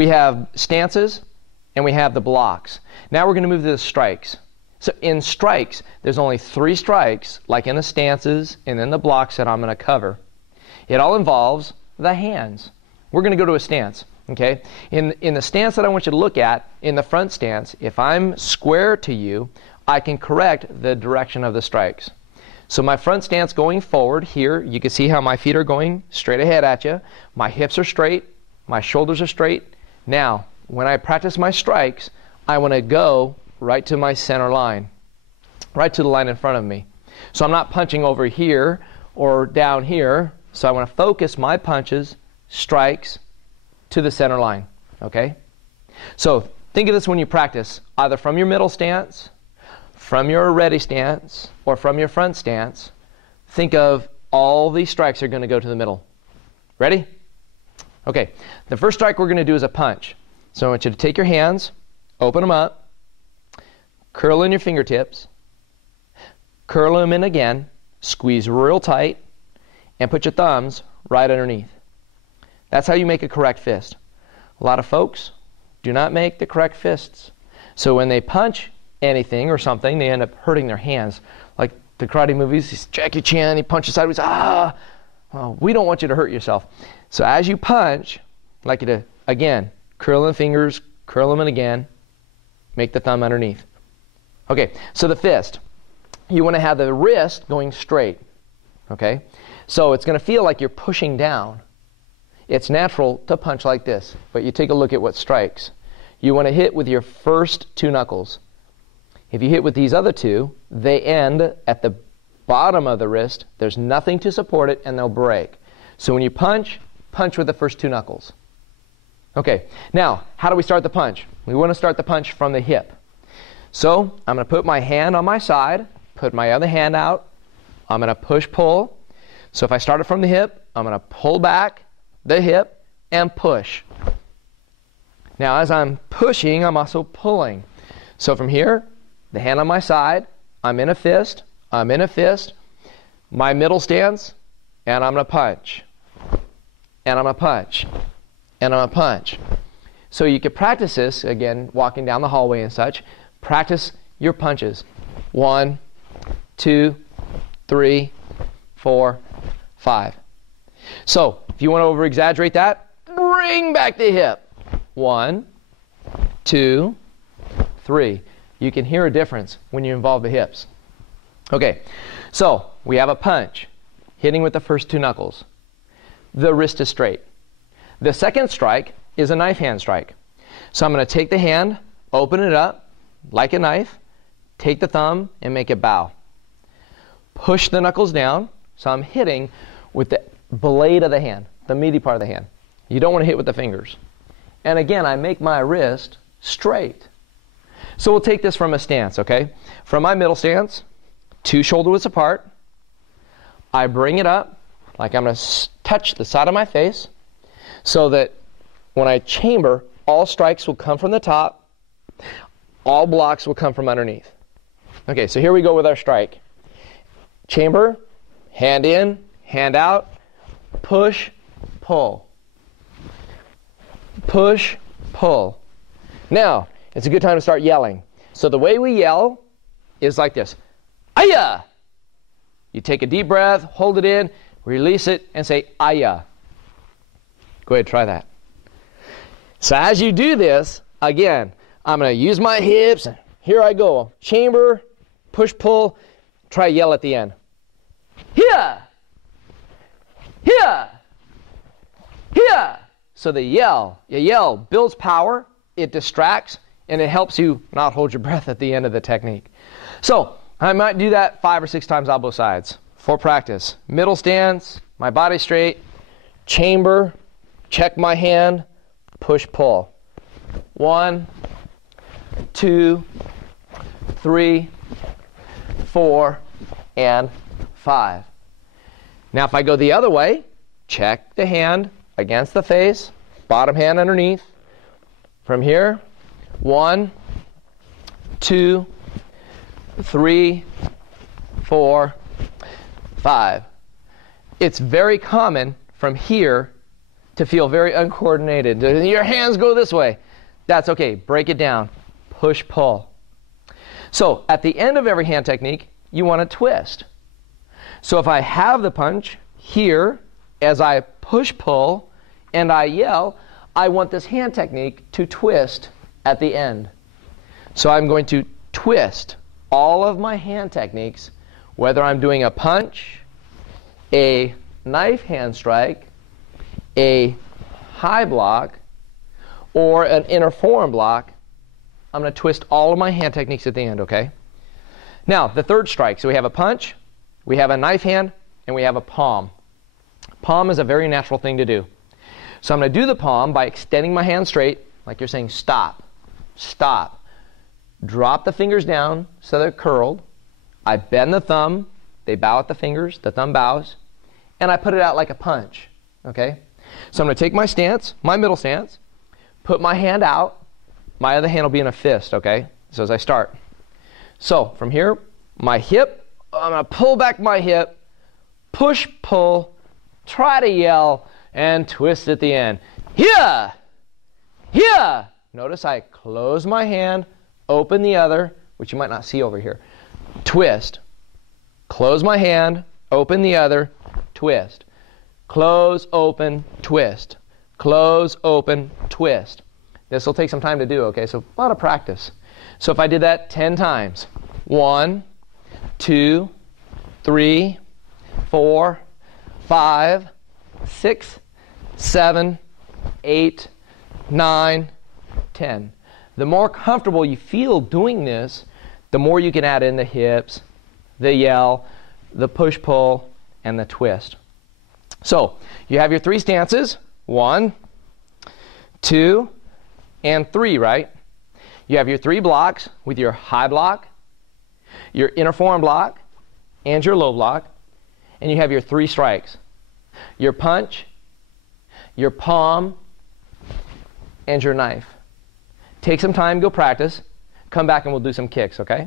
we have stances and we have the blocks. Now we're going to move to the strikes. So in strikes, there's only 3 strikes, like in the stances and then the blocks that I'm going to cover. It all involves the hands. We're going to go to a stance. Okay? In the stance that I want you to look at, in the front stance, if I'm square to you, I can correct the direction of the strikes. So my front stance going forward here, you can see how my feet are going straight ahead at you. My hips are straight. My shoulders are straight. Now, when I practice my strikes, I want to go right to my center line, right to the line in front of me. So I'm not punching over here or down here. So I want to focus my punches, strikes, to the center line. Okay? So think of this when you practice, either from your middle stance, from your ready stance, or from your front stance. Think of all these strikes are going to go to the middle. Ready? Okay. The first strike we're going to do is a punch. So I want you to take your hands, open them up, curl in your fingertips, curl them in again, squeeze real tight, and put your thumbs right underneath. That's how you make a correct fist. A lot of folks do not make the correct fists. So when they punch anything or something, they end up hurting their hands. Like the karate movies, Jackie Chan, he punches sideways, ah! Well, we don't want you to hurt yourself. So as you punch, I'd like you to, again, curl the fingers, curl them in again, make the thumb underneath. Okay, so the fist. You want to have the wrist going straight. Okay? So it's going to feel like you're pushing down. It's natural to punch like this, but you take a look at what strikes. You want to hit with your first 2 knuckles. If you hit with these other 2, they end at the bottom of the wrist. There's nothing to support it, and they'll break. So when you punch, punch with the first 2 knuckles. Okay, now, how do we start the punch? We want to start the punch from the hip. So I'm going to put my hand on my side, put my other hand out. I'm going to push-pull. So if I start it from the hip, I'm going to pull back the hip and push. Now as I'm pushing, I'm also pulling. So from here, the hand on my side, I'm in a fist, my middle stance, and I'm going to punch. And I'm going to punch. And I'm going to punch. So you can practice this, again, walking down the hallway and such. Practice your punches. 1, 2, 3, 4, 5. So, if you want to over-exaggerate that, bring back the hip. 1, 2, 3. You can hear a difference when you involve the hips. Okay, so we have a punch, hitting with the first 2 knuckles. The wrist is straight. The second strike is a knife hand strike. So I'm going to take the hand, open it up like a knife, take the thumb, and make it bow. Push the knuckles down, so I'm hitting with the blade of the hand, the meaty part of the hand. You don't want to hit with the fingers. And again, I make my wrist straight. So we'll take this from a stance, okay? From my middle stance, 2 shoulder widths apart, I bring it up like I'm going to touch the side of my face so that when I chamber, all strikes will come from the top, all blocks will come from underneath. Okay, so here we go with our strike. Chamber, hand in, hand out, push, pull. Push, pull. Now, it's a good time to start yelling. So the way we yell is like this. Aya! You take a deep breath, hold it in, release it, and say aya. Go ahead, try that. So as you do this, again, I'm going to use my hips, and here I go. Chamber, push, pull, try yell at the end. Here! Here! Here! So the you yell builds power, it distracts, and it helps you not hold your breath at the end of the technique. So I might do that 5 or 6 times on both sides for practice. Middle stance, my body straight, chamber, check my hand, push, pull. 1, 2, 3, 4, and 5. Now if I go the other way, check the hand against the face, bottom hand underneath. From here, 1, 2, 3, 4, 5. It's very common from here to feel very uncoordinated. Your hands go this way. That's okay. Break it down. Push, pull. So at the end of every hand technique, you want to twist. So if I have the punch here, as I push, pull, and I yell, I want this hand technique to twist at the end. So I'm going to twist all of my hand techniques, whether I'm doing a punch, a knife hand strike, a high block, or an inner forearm block. I'm going to twist all of my hand techniques at the end, okay? Now, the third strike. So we have a punch, we have a knife hand, and we have a palm. Palm is a very natural thing to do. So I'm going to do the palm by extending my hand straight, like you're saying stop, stop. Drop the fingers down so they're curled. I bend the thumb, they bow at the fingers, the thumb bows, and I put it out like a punch, okay? So I'm going to take my stance, my middle stance, put my hand out, my other hand will be in a fist, okay? So as I start. So from here, my hip, I'm going to pull back my hip, push, pull, try to yell, and twist at the end. Here! Here! Notice I close my hand, open the other, which you might not see over here. Twist. Close my hand, open the other, twist. Close, open, twist. Close, open, twist. This will take some time to do, okay? So a lot of practice. So if I did that 10 times. 1, 2, 3, 4, 5, 6, 7, 8, 9, 10. The more comfortable you feel doing this, the more you can add in the hips, the yell, the push-pull, and the twist. So you have your 3 stances. 1, 2, and 3, right? You have your 3 blocks with your high block, your inner forearm block, and your low block. And you have your 3 strikes. Your punch, your palm, and your knife. Take some time, go practice. Come back and we'll do some kicks, okay?